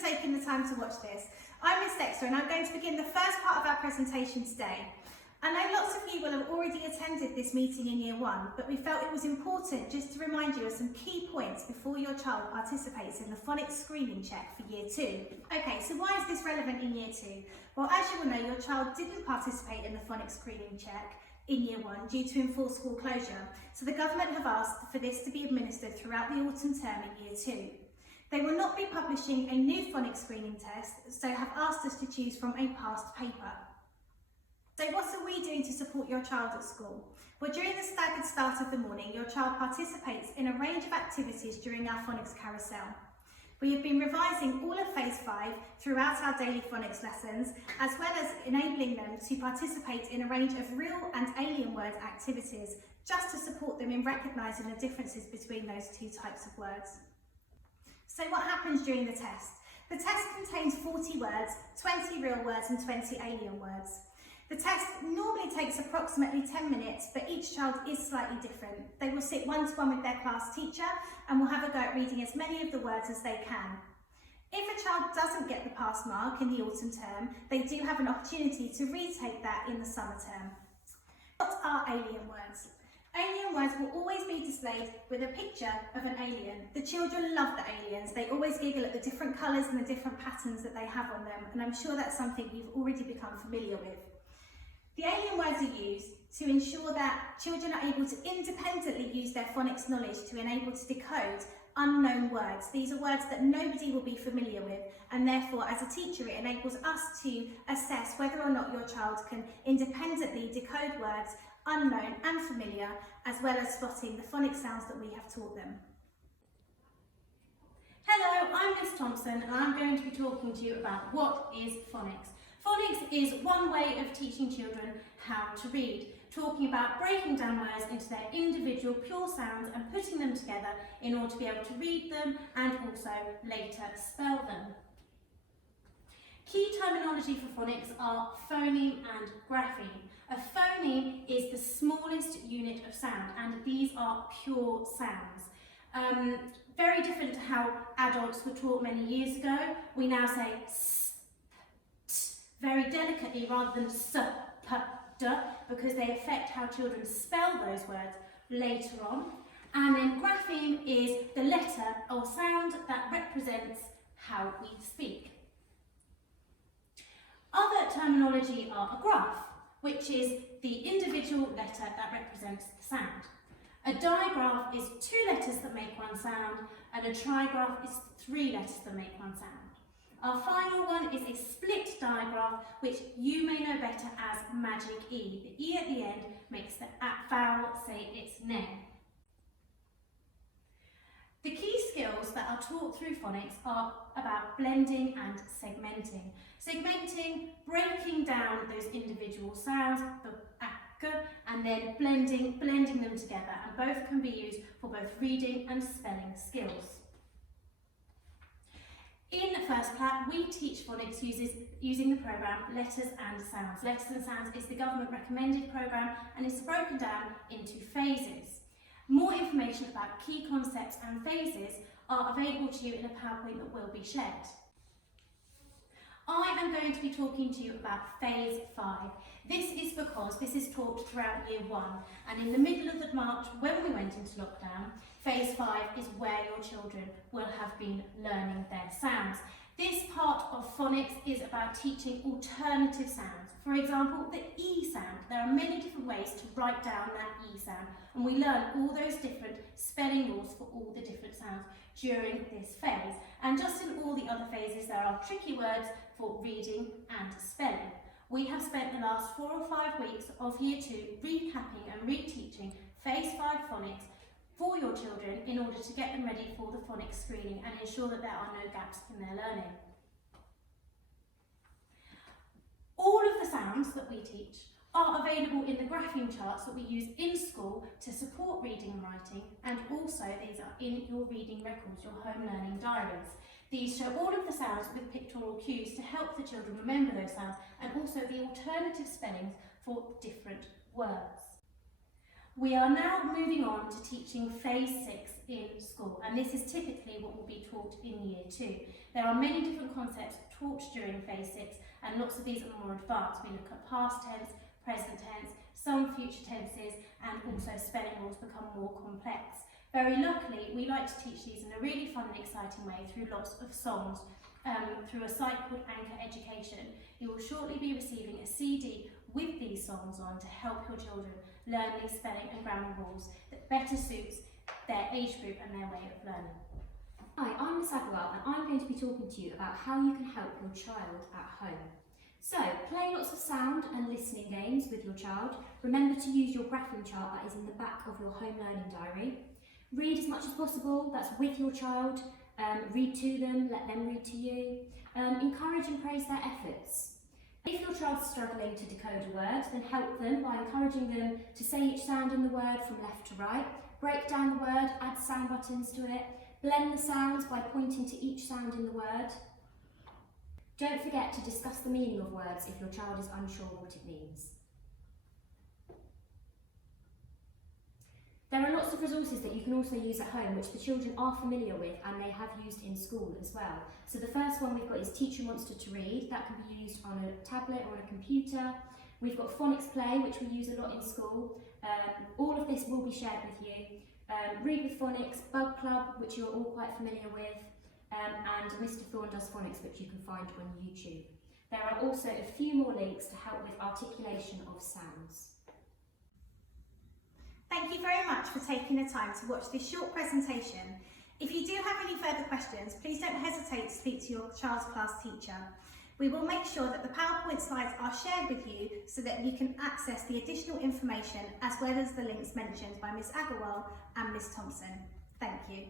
for taking the time to watch this. I'm Miss Dexter and I'm going to begin the first part of our presentation today. I know lots of you will have already attended this meeting in Year 1, but we felt it was important just to remind you of some key points before your child participates in the phonics screening check for Year 2. Okay, so why is this relevant in Year 2? Well, as you will know, your child didn't participate in the phonics screening check in Year 1 due to enforced school closure, so the government have asked for this to be administered throughout the autumn term in Year 2. They will not be publishing a new phonics screening test, so have asked us to choose from a past paper. So what are we doing to support your child at school? Well, during the staggered start of the morning, your child participates in a range of activities during our phonics carousel. We have been revising all of Phase 5 throughout our daily phonics lessons, as well as enabling them to participate in a range of real and alien word activities, just to support them in recognising the differences between those two types of words. So what happens during the test? The test contains 40 words, 20 real words and 20 alien words. The test normally takes approximately 10 minutes, but each child is slightly different. They will sit one-to-one with their class teacher and will have a go at reading as many of the words as they can. If a child doesn't get the pass mark in the autumn term, they do have an opportunity to retake that in the summer term. What are alien words? Alien words will always be displayed with a picture of an alien. The children love the aliens. They always giggle at the different colours and the different patterns that they have on them, and I'm sure that's something you've already become familiar with. The alien words are used to ensure that children are able to independently use their phonics knowledge to enable to decode unknown words. These are words that nobody will be familiar with, and therefore as a teacher it enables us to assess whether or not your child can independently decode words unknown and familiar, as well as spotting the phonics sounds that we have taught them. Hello, I'm Miss Thompson and I'm going to be talking to you about what is phonics. Phonics is one way of teaching children how to read, talking about breaking down words into their individual pure sounds and putting them together in order to be able to read them and also later spell them. Key terminology for phonics are phoneme and graphene. A phoneme is the smallest unit of sound, and these are pure sounds. Very different to how adults were taught many years ago. We now say s, t, very delicately rather than s, p, d, because they affect how children spell those words later on. And then grapheme is the letter or sound that represents how we speak. Other terminology are a graph, which is the individual letter that represents the sound. A digraph is 2 letters that make one sound, and a trigraph is 3 letters that make one sound. Our final one is a split digraph, which you may know better as magic E. The E at the end makes the vowel say its name. The key skills that are taught through phonics are about blending and segmenting. Segmenting, breaking down those individual sounds, the k, and then blending them together, and both can be used for both reading and spelling skills. In First Plat, we teach phonics using the programme Letters and Sounds. Letters and Sounds is the government recommended programme and is broken down into phases. More information about key concepts and phases are available to you in a PowerPoint that will be shared. I am going to be talking to you about Phase 5. This is because this is taught throughout Year 1, and in the middle of the March, when we went into lockdown, Phase 5 is where your children will have been learning their sounds. This part of phonics is about teaching alternative sounds. For example, the E sound. There are many different ways to write down that E sound, and we learn all those different spelling rules for all the different sounds during this phase. And just in all the other phases, there are tricky words for reading and spelling. We have spent the last 4 or 5 weeks of Year 2 recapping and reteaching Phase 5 phonics for your children in order to get them ready for the phonics screening and ensure that there are no gaps in their learning. All of the sounds that we teach are available in the graphene charts that we use in school to support reading and writing, and also these are in your reading records, your home learning diaries. These show all of the sounds with pictorial cues to help the children remember those sounds, and also the alternative spellings for different words. We are now moving on to teaching Phase 6 in school, and this is typically what will be taught in Year 2. There are many different concepts taught during Phase 6, and lots of these are more advanced. We look at past tense, present tense, some future tenses, and also spelling rules become more complex. Very luckily, we like to teach these in a really fun and exciting way through lots of songs, through a site called Anchor Education. You will shortly be receiving a CD with these songs on to help your children learn these spelling and grammar rules that better suits their age group and their way of learning. Hi, I'm Miss Agarwal and I'm going to be talking to you about how you can help your child at home. So, play lots of sound and listening games with your child. Remember to use your Graphene chart that is in the back of your home learning diary. Read as much as possible, that's with your child. Read to them, let them read to you. Encourage and praise their efforts. If your child's struggling to decode a word, then help them by encouraging them to say each sound in the word from left to right. Break down the word, add sound buttons to it. Blend the sounds by pointing to each sound in the word. Don't forget to discuss the meaning of words if your child is unsure what it means. There are lots of resources that you can also use at home which the children are familiar with and they have used in school as well. So the first one we've got is Teacher Monster to Read. That can be used on a tablet or on a computer. We've got Phonics Play, which we use a lot in school. All of this will be shared with you. Read with Phonics, Bug Club, which you're all quite familiar with, and Mr. Thorne Does Phonics, which you can find on YouTube. There are also a few more links to help with articulation of sounds. Thank you very much for taking the time to watch this short presentation. If you do have any further questions, please don't hesitate to speak to your child's class teacher. We will make sure that the PowerPoint slides are shared with you so that you can access the additional information as well as the links mentioned by Miss Agarwal and Miss Thompson. Thank you.